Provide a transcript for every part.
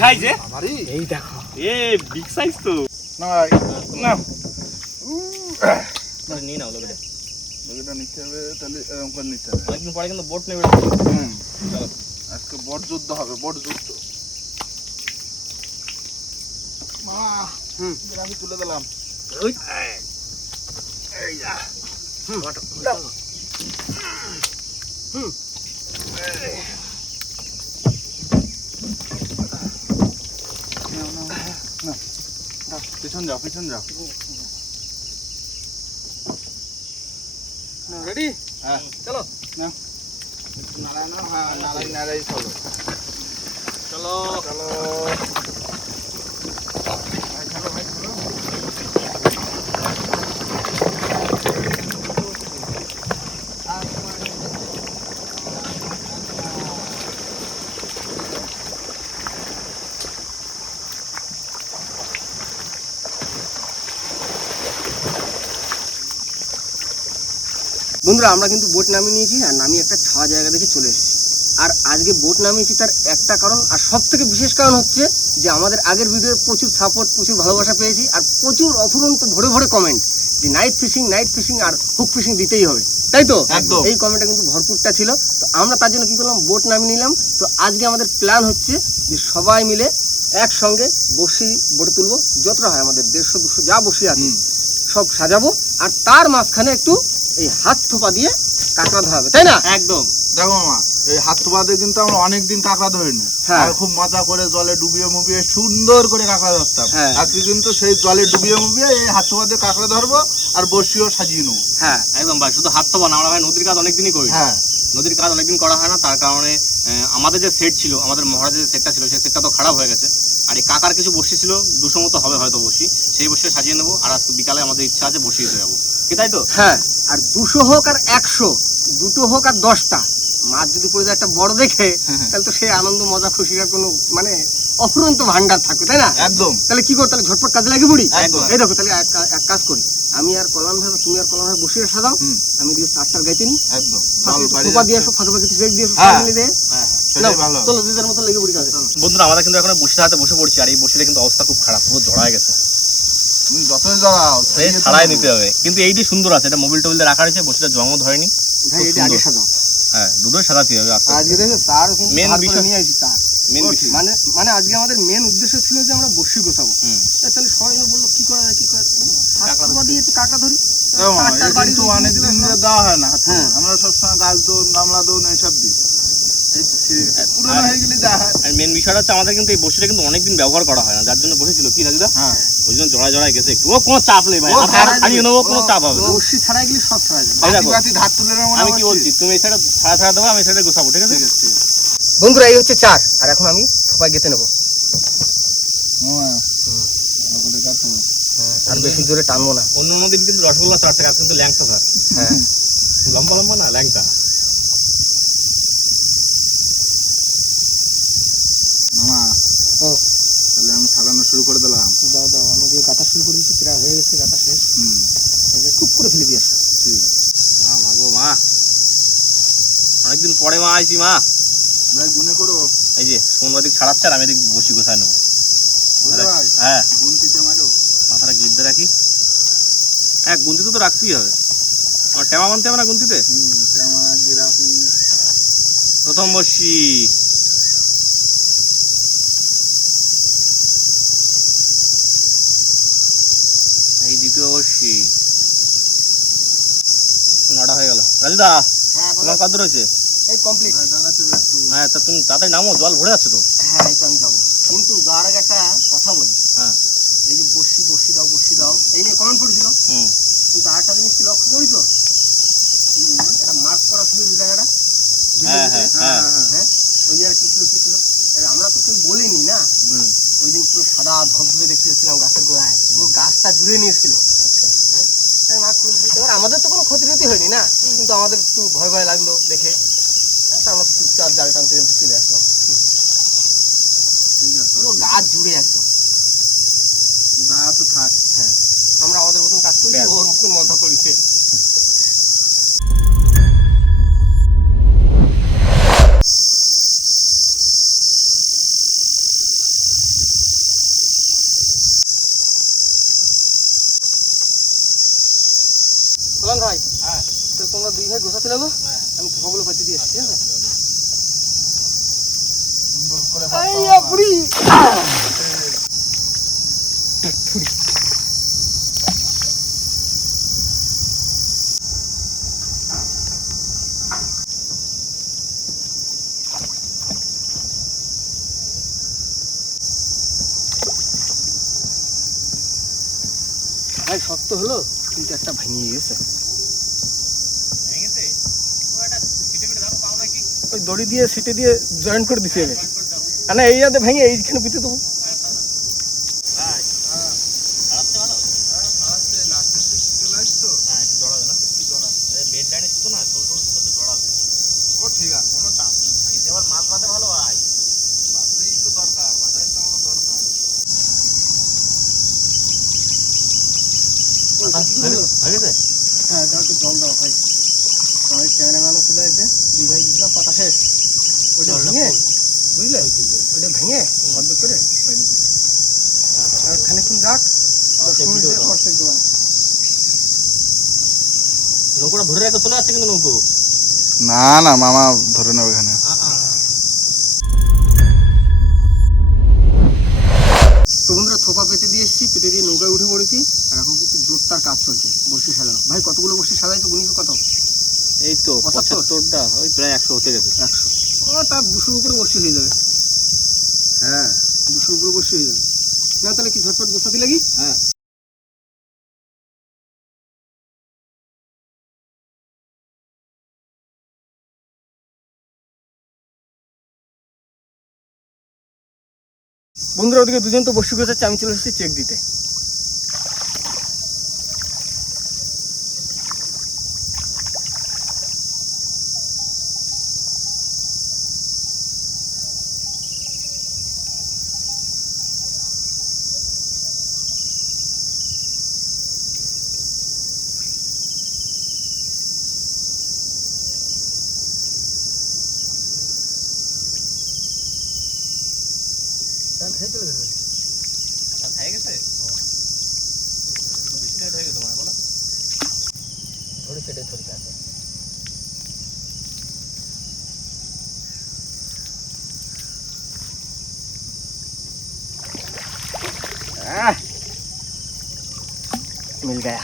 Size এই দেখো big size তো না না নিয়ে নাও লোকেটা নিতে হবে, তাহলে এরকম করে নিতে হবে। অনেকদিন পরে কিন্তু বোট নেবে। চলো আজকে বট যুদ্ধ হবে, বট যুদ্ধ। আমি তুলে দিলাম। পিছন যাও, পিছন যাও। রেডি? হ্যাঁ চলো না নারায়ণ, হ্যাঁ নারায়ণ নারায়ণ, চলো চলো চলো ভাই, চলো ভাই, চলো। বন্ধুরা, আমরা কিন্তু বোট নামিয়ে নিয়েছি আর নামিয়ে একটা ছাওয়া জায়গা দেখে চলে এসেছি। আর আজকে বোট নামিয়েছি তার একটা কারণ, আর সব থেকে বিশেষ কারণ হচ্ছে যে আমাদের আগের ভিডিওে প্রচুর সাপোর্ট, প্রচুর ভালোবাসা পেয়েছি আর প্রচুর অফুরন্ত ভরে ভরে কমেন্ট যে নাইট ফিশিং আর হুক ফিশিং দিতেই হবে, তাই তো? একদম। এই কমেন্টটা কিন্তু ভরপুরটা ছিল। তো আমরা তার জন্য কি করলাম, বোট নামিয়ে নিলাম। তো আজকে আমাদের প্ল্যান হচ্ছে যে সবাই মিলে একসঙ্গে বসি বোটে তুলবো, যতটা হয় আমাদের 150-200 যা বসি আছে সব সাজাবো, আর তার মাঝখানে একটু এই হাত থোপা দিয়ে কাঁকড়া ধরা হবে, তাই না? একদম। দেখো মামা, এই হাত বাদে কিন্তু আমরা অনেকদিন কাঁকড়া ধরিনি। হ্যাঁ। আর খুব মজা করে জলে ডুবিয়ে মুবিয়ে সুন্দর করে কাঁকড়া ধরতাম। হ্যাঁ। আজকে কিন্তু সেই জলে ডুবিয়ে মুবিয়ে এই হাত বাদে কাঁকড়া ধরবো আর বসিও সাজিয়ে নেবো। হ্যাঁ একদম ভাই, শুধু হাত তো বানা, আমরা ভাই নদীর কাজ অনেকদিনই করি। হ্যাঁ, নদীর কাজ অনেকদিন করা হয় না, তার কারণে আমাদের যে সেট ছিল, আমাদের মহারাজের যে সেটটা ছিল, সেই সেটটা তো খারাপ হয়ে গেছে। আর এই কাকার কিছু বসি ছিল, 200 মতো হবে হয়তো বসি, সেই বসে সাজিয়ে নেবো। আর আজকে বিকালে আমাদের ইচ্ছা আছে বসিয়ে দিয়ে যাবো, কি তাই তো? হ্যাঁ, আর 200 হোক আর 100, দুটো হোক আর 10টা মাছ যদি পড়ে যায় একটা বড় দেখে, তাহলে তো সেই আনন্দ মজা খুশির কোনো মানে অফুরন্ত ভান্ডার থাকবে, তাই না? একদম। তাহলে কি কর, তাহলে ঝটপট কাজে লাগিয়ে পড়ি। একদম। এই দেখো, তাহলে এক কাজ করি, আমি আর কল্যাণ ভাই, তুমি আর কল্যাণ ভাই বসিয়ে সাজাও, আমি দিয়ে 4টার গাইতে নি। একদম। থোপা দিয়ে আসো, ফাঁকা ফাঁকি রেখ দিয়ে আসো, হ্যাঁ। ফ্যামিলি দিয়ে। হ্যাঁ হ্যাঁ। সেটাই ভালো। চলো দিদার মতো লেগে পড়ি কাজে। বন্ধুরা, আমাদের কিন্তু এখন বসে হাতে বসে পড়ছি, আর এই বসিটা কিন্তু অবস্থা খুব খারাপ, পুরো জড়ায় গেছে। তুমি যতই জড়াও এই ছাড়াই নিতে হবে, কিন্তু এইটি সুন্দর আছে, এটা মোবিল টোবিল দিয়ে রাখা রয়েছে, বসিটা জমও ধরেনি। ভাই এটা আগে সাজাও। হ্যাঁ, দুটোই সাজাতে হবে আস্তে আস্তে। আজকে দেখো তার কিন্তু Main ধার করে বিষয়- নিয়ে আসি তার। মেন বিষয় মানে মানে আজকে আমাদের মেন উদ্দেশ্য ছিল যে আমরা বসি গোছাবো। হুম। তাহলে সবাই মিলে বললো কি করা যায়, কি করা যায়, হাত কাঁকড়া থোপা দিয়ে একটু কাঁকড়া ধরি। দেখো মামা, তার বাড়ি কিন্তু দিয়ে অনেক দিয়েছিল দিন সব। ধরে দেওয়া হয় না হাত হ্যাঁ। আমরা সবসময় গাছ দৌন, গামলা দৌন এইসব দিই। এই তো ছিঁড়ে গেছে। পুরোনো হয়ে গেলে যা হয়। আর মেন বিষয়টা হচ্ছে আমাদের কিন্তু এই বসিটা কিন্তু অনেকদিন ব্যবহার করা হয় না, যার জন্য বসেছিল কি রাজুদা, হ্যাঁ। ওই জন্য জড়ায় জড়ায় গেছে একটু। ও কোনো চাপ নেই ভাই, ও হাত ছাড়াই ছাড়িয়ে নেবো, কোনো চাপ হবে না। বসি ছাড়াই গেলে সব ছাড়া যাবে। এই বাতি দেখো, বাতি ধার তুলে নেবো না আমি কি বসি? বলছি, তুমি এই সাইডে ছাড়া দেবো, আমি এই সাইডে গোছাবো, ঠিক আছে? ঠিক আছে, ঠিক আছে। বন্ধুরা, এই হচ্ছে 4, আর এখন আমি থোপায় গেতে নেবো। মামা, ভালো করে কাটো। আর বেশি জোরে টানবো না। অন্য অন্য দিন কিন্তু রসগোল্লা 4 টাকা, আজ কিন্তু ল্যাংচা স্যার, হ্যাঁ লম্বা লম্বা না ল্যাংচা। মামা, ও তাহলে আমি ছাড়ানো শুরু করে দিলাম। দাও দাও, আমি দিয়ে গাঁথা শুরু করে দিচ্ছি, প্রায় হয়ে গেছে গাঁথা শেষ। টুক করে ফেলে দিয়ে আসো। ঠিক আছে মা মা গো মা, অনেকদিন পরে মা আইছি মা। ভাই, গুনে করো। এই যে সোমবার ছাড়াচ্ছে আর আমি এদিক বসি গোছায় নেবো। বুঝলে ভাই, হ্যাঁ, গুনতিতে মারো। মাথাটা গিদ্দে রাখি। হ্যাঁ, গুনতিতে তো রাখতেই হবে, আমার টেমা বানতে হবে না গুনতিতে। তেমা, জিরাফি। প্রথম বসি, এই দ্বিতীয় বসি, 9টা হয়ে গেল। রাজুদা, হ্যাঁ তোমার কত রয়েছে? এই কমপ্লিট। ভাই, দাঁড়াতে হবে একটু। হ্যাঁ, তা তুমি তাড়াতাড়ি নামো, জল ভরে যাচ্ছে তো। হ্যাঁ এই তো আমি যাবো, কিন্তু যাওয়ার আগে একটা কথা বলি। হ্যাঁ। এই যে বসি দাও এই নিয়ে কমেন্ট পড়েছিল, হুম। কিন্তু আরেকটা জিনিস কি লক্ষ্য করেছো, এটা মার্ক করা ছিল যে জায়গাটা, হ্যাঁ হ্যাঁ হ্যাঁ। হ্যাঁ ওই আর কি ছিল, এটা আমরা তো কেউ বলিনি না। হুম। ওই দিন পুরো সাদা ধবধবে দেখতে পাচ্ছিলাম গাছের গোড়ায়, পুরো গাছটা জুড়ে নিয়েছিল। আচ্ছা। হ্যাঁ, তাই মার্ক করে দিয়েছি। এবার আমাদের তো কোনো ক্ষতি হয়নি না, কিন্তু আমাদের একটু ভয় লাগলো দেখে, তা আমরা চুপচাপ জাল টানতে টানতে চলে আসলাম। ঠিক আছে, পুরো গাছ জুড়ে একদম। দাঁড়া তো থাক। হ্যাঁ, আমরা আমাদের মতন কাজ করেছি, ব্যাস। ওর মতন মজা করেছে। দুই ভাই গোছাতে লাগো, আমি থোপাগুলো পাতি দিয়ে আসছি, ঠিক আছে? সুন্দর করে আইয়া বুড়ি ভাই শক্ত হলো কিন্তু একটা ভেঙে গেছে। ওই দড়ি দিয়ে সিটে দিয়ে জয়েন্ট করে দিতে হবে, আর না এই যাতে ভেঙে এইখানে পিতে দেবো। ও ঠিক আছে, কোনো চাপ নেই। এবার মাছ ভাতে ভালো হয়। বাদলেই তো দরকার, বাদাই তো আমার দরকার। হয়ে গেছে? হ্যাঁ দাও একটু জল দাও ভাই, আমার ক্যামেরাম্যানও চলে আসে, দুই ভাই গেছিলাম পাতা শেষ, ওইটা ভেঙে বুঝলে, ওইটা ভেঙে অর্ধেক করে বাইরে দিচ্ছি। আর খানিকক্ষণ যাক, 10 মিনিট দিয়ে খরচেক দেবেন। নৌকোটা ধরে রেখে চলে যাচ্ছে কিন্তু নৌকো। না না মামা ধরে নেবে এখানে। তো বন্ধুরা থোপা পেতে দিয়ে এসেছি, পেতে দিয়ে নৌকায় উঠে পড়েছি, আর এখন কিন্তু জোরদার কাজ চলছে বড়শি সাজানো। ভাই কতগুলো বড়শি সাজাইছো, গুনিছো কত? এই তো 75 75টা, ওই প্রায় 100 হতে গেছে। 100, ও তার 200 উপরে বড়শি হয়ে যাবে। হ্যাঁ 200 উপরে বড়শি হয়ে যাবে না, তাহলে কি ঝটপট গোছাতে লাগি? হ্যাঁ বন্ধুরা ওদিকে দুজন তো বসে গোছাচ্ছে, আমি চলে এসেছি চেক দিতে। খেয়ে চলে যাবে। হয়ে গেছে? বেশি লেট হয়ে গেছে মানে বলো? ধরে সেটাই ধরতে আছে। मिल गया।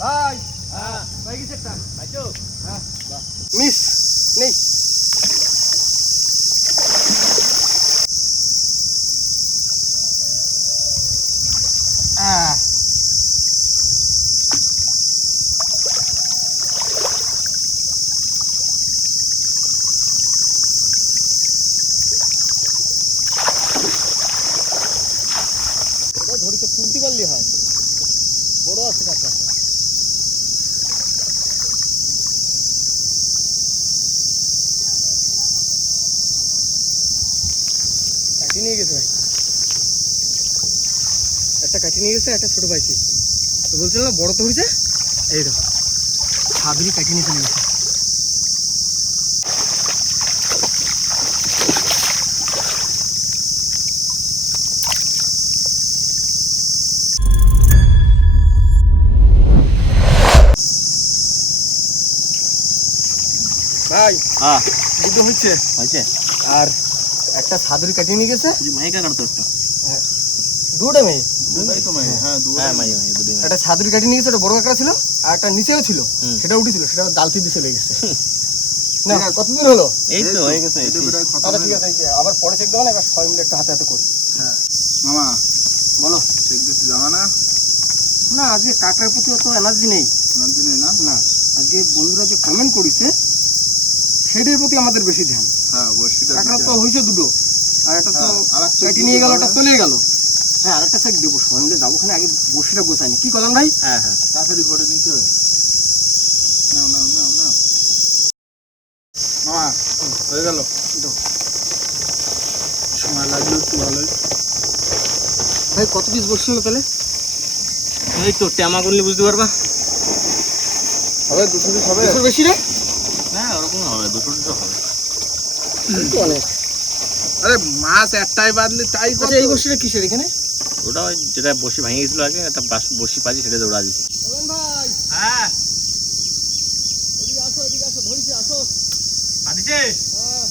भाई हाँ भाई किसे था बच्चों हाँ मिस नहीं ধরিতে তুলতে পারলি হয়, বড় আছে কাঁচা। কাটি নিয়ে গেছে ভাই, একটা কাটি নিয়ে গেছে, একটা ছোট পাইছি। তো বলছিলাম না বড় তো হয়েছে, এই দেখো হাবড়ি কাটি নিয়ে চলে গেছে। ভাই হ্যাঁ দুটো হচ্ছে হয়েছে। আর একটা সাদুরি কাটিয়ে নিয়ে গেছে, মাইকা কাটতো একটা। দুটো মেয়ে, দুটাই তো মাই, হ্যাঁ হ্যাঁ মাই দুটোই। একটা সাদুরি কাটিয়ে নিয়ে গেছে, ওটা বড় কাঁকড়া ছিল, আর একটা নিচেও ছিল, হুম। সেটা উঠেছিল, সেটা ডালতি দিয়ে চলে গেছে। না কতদিন হলো? এই তো হয়ে গেছে। এটা প্রায় খতম আচ্ছা হয়ে ঠিক আছে, এই যে আবার পরে চেক দেবো না, এবার সবাই মিলে একটা হাতে হাতে করি। হ্যাঁ মামা বলো। চেক দিতে যাবা না? না আজকে কাঁকড়ার প্রতি অত এনার্জি নেই। এনার্জি নেই না? না আজকে বন্ধুরা যে কমেন্ট করেছে সেটার প্রতি আমাদের বেশি ধ্যান। হ্যাঁ বসিটা কাঁকড়া তো হয়েছে দুটো, আর একটা তো হ্যাঁ, আর একটা কাটি নিয়ে গেল, ওটা চলে গেল। হ্যাঁ আর একটা চেক দেবো, সবাই মিলে যাবো, ওখানে আগে বসিটা গোছায়নি। কি করলাম ভাই? হ্যাঁ হ্যাঁ তাড়াতাড়ি করে নিতে হবে। নাও নাও নাও নাও মামা হয়ে গেল। সময় লাগলো একটু ভালোই। ভাই কত পিস বসছি হলো তাহলে? এই তো ট্যামা করলে বুঝতে পারবা। হবে 200 পিস হবে? বেশি রে? না ওরকম হবে, 200 হবে। তো অনেক। আরে মাছ একটাই বাদলে তাই কত? আচ্ছা এই বসিটা কিসের এখানে? ওটা ওই যেটা বসি ভেঙে গেছিল আগে, একটা বসি পাচ্ছি সেটা দৌড়া দিছি। ভাই হ্যাঁ এদিকে আসো ধরিছি আসো। আদিছে হ্যাঁ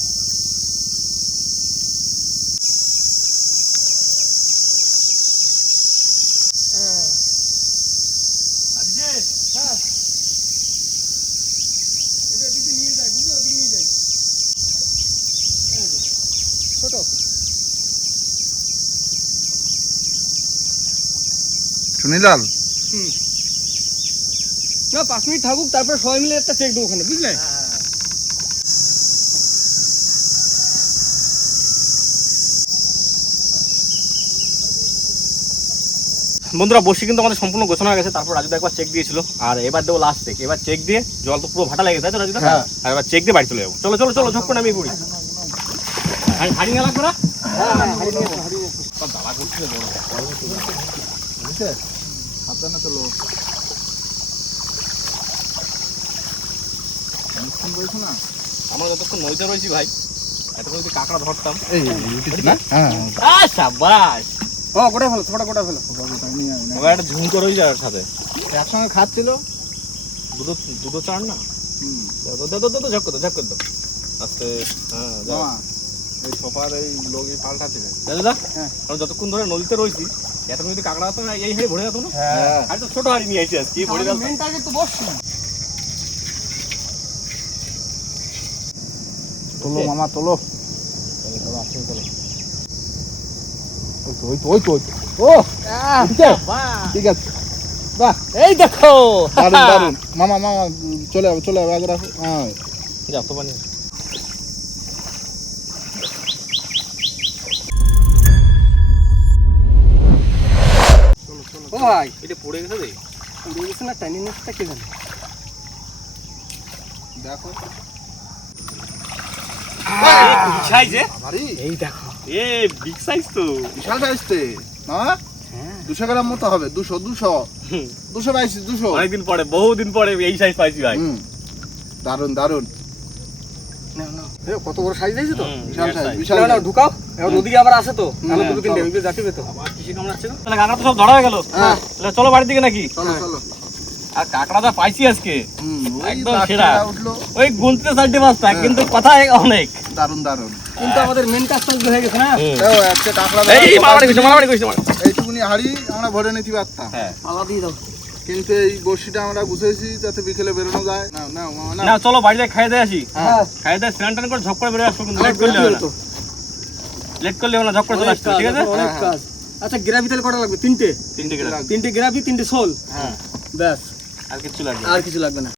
হ্যাঁ আদিছে হ্যাঁ এটা দিকে নিয়ে যাই, বুঝলো? ওদিকে নিয়ে যাই। এই যে, ছোট সুনীলাল না 5 মিনিট থাকুক, তারপরে সবাই মিলে একটা চেক দেবো ওখানে, বুঝলে? বন্ধুরা বসি কিন্তু আমাদের সম্পূর্ণ গোছানো হয়ে গেছে। তারপর রাজুদা একবার চেক দিয়েছিল, আর এবার দেবো লাস্ট চেক। এবার চেক দিয়ে জল তো পুরো ভাটা লেগে গেছে, তাই তো রাজুদা? হ্যাঁ। আর এবার চেক দিয়ে বাড়ি চলে যাবো। চলো চলো চলো ঝপ করে নামিয়ে পড়ি। হাড়ি না লাগবে না? সব দাবা করছে বড়। সাবধানে চলো। অনেকক্ষণ বলছো না? আমরা যতক্ষণ নদীতে রয়েছি ভাই, এতক্ষণ যদি কাঁকড়া ধরতাম। এই উঠেছি না? হ্যাঁ সাবাস, ও গোটা ফেলো, ছোটা গোটা ফেলো। ওরা একটা ঝুমকো রয়েছে আর সাথে একসঙ্গে খাচ্ছিল। দুটো দুটো চার না। ঝক করে দাও আস্তে। হ্যাঁ যাও। মামা এই সোফার এই লগি পাল্টাতে রাজুদা, হ্যাঁ। আমরা যতক্ষণ ধরে নদীতে রয়েছি এতক্ষণ যদি কাঁকড়া হতো না, এই হাড়ি ভরে যেত না। হ্যাঁ আর তো ছোট হাড়ি নিয়ে আসছি আজকে, ভরে আমাদের গেল। মেন টার্গেট তো বসছি। তোলো মামা তোলো। ওই তো ওই তো ওই তো ও ঠিক আছে। বাহ এই দেখো দারুন দারুন মামা মামা চলে যাবে আগে রাখো। হ্যাঁ যাও তো পানি। ও ভাই এটা পড়ে গেছে রে। উড়ে গেছে না, টাইনি নিচটা কে জানে? দেখো সাইজে ভারী এই দেখো। এ বিগ সাইজ তো। বিশাল সাইজতে মামা হ্যাঁ 200 গ্রাম মতো হবে। 200 পাইছি 200। অনেকদিন পরে, বহুদিন পরে এই সাইজ পাইছি ভাই। দারুন দারুন না না এ কত বড় সাইজ হয়েছে তো। বিশাল সাইজ বিশাল না না size। ঢুকাও, এবার ওদিকে আবার আসে তো, তাহলে হ্যাঁ, দুটো তিনটে চলো। ওইগুলো যাচ্ছে তো। আবার কিসে কামড়াচ্ছে না? তাহলে কাঁকড়া তো সব ধরা হয়ে গেল। হ্যাঁ তাহলে চলো বাড়ির দিকে নাকি? চলো চলো। আর কাঁকড়া যা পাইছি আজকে ওই একদম লাস্টে সেরা। উঠলো। ওই গুনতে 4-5টা, হ্যাঁ। কিন্তু কথা অনেক। দারুন দারুন। কিন্তু আমাদের মেন কাজটা হয়ে গেছে না। দেখো একটা কাঁকড়া এই মারামারি করছে, মারামারি করছে। এইটুকুনি হাড়ি আমরা ভরে নিতে পারতাম। হ্যাঁ পালা দিয়ে দাও। কিন্তু এই বড়শিটা আমরা গুছাইছি যাতে বিকেলে বেরোনো যায়। না না মামা না না চলো বাড়ি যাই, খাই দিয়ে আসি। হ্যাঁ খাই দিয়ে স্নান টান করে ঝপ করে বেরোয় আসবো, কিন্তু লেট আমার করলে হবে না। তো লেট করলে হবে না, ঝপ করে চলে অনেক আসবে, কাজ, ঠিক আছে? অনেক হ্যাঁ, কাজ। আচ্ছা গ্রাভি তাহলে কটা লাগবে? তিনটে। তিনটে গ্রাম, তিনটে গ্রাভি, তিনটে শোল। হ্যাঁ ব্যাস, আর কিছু লাগবে না। আর কিছু লাগবে না।